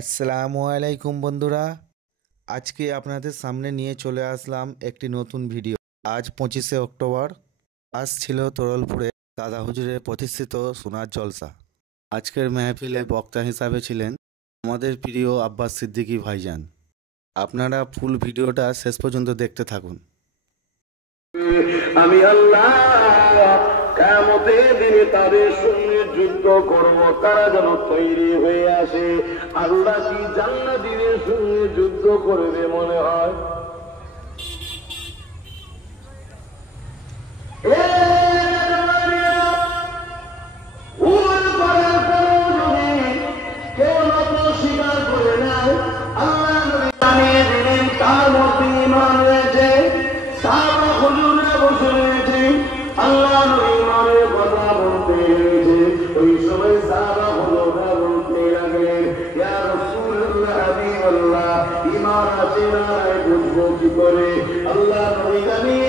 আসসালামু আলাইকুম বন্ধুরা, আজকে আপনাদের সামনে নিয়ে চলে আসলাম একটি নতুন ভিডিও। আজ 25শে অক্টোবর। আজ ছিল তরলপুরে দাদা হুজুরের প্রতিষ্ঠিত সোনার জলসা। আজকের মেহফিলে বক্তা হিসাবে ছিলেন আমাদের প্রিয় আব্বাস সিদ্দিকী ভাইজান। আপনারা ফুল ভিডিওটা শেষ পর্যন্ত দেখতে থাকুন। আমি আল্লাহ কিয়ামতের দিনে তাদের সঙ্গে যুদ্ধ করব, তারা যেন তৈরি হয়ে আসে। আল্লাহ কি জান্নাতীদের সঙ্গে যুদ্ধ করবে মনে হয়? স্বীকার করে নেয় আল্লাহ জানিয়ে দিলেন তার মধ্যে ঈমান রয়েছে। সাহাবা হুজুররা বসে রয়েছে, আল্লাহ ঈমানের কথা বলতে রয়েছে। ওই সময় সাহাবা হুজুররা বলতে লাগলেন, ইয়া রাসূলুল্লাহ, হাবিবাল্লাহ, ঈমান আছে না বুঝবো কি করে? আল্লাহ নবী জানিয়ে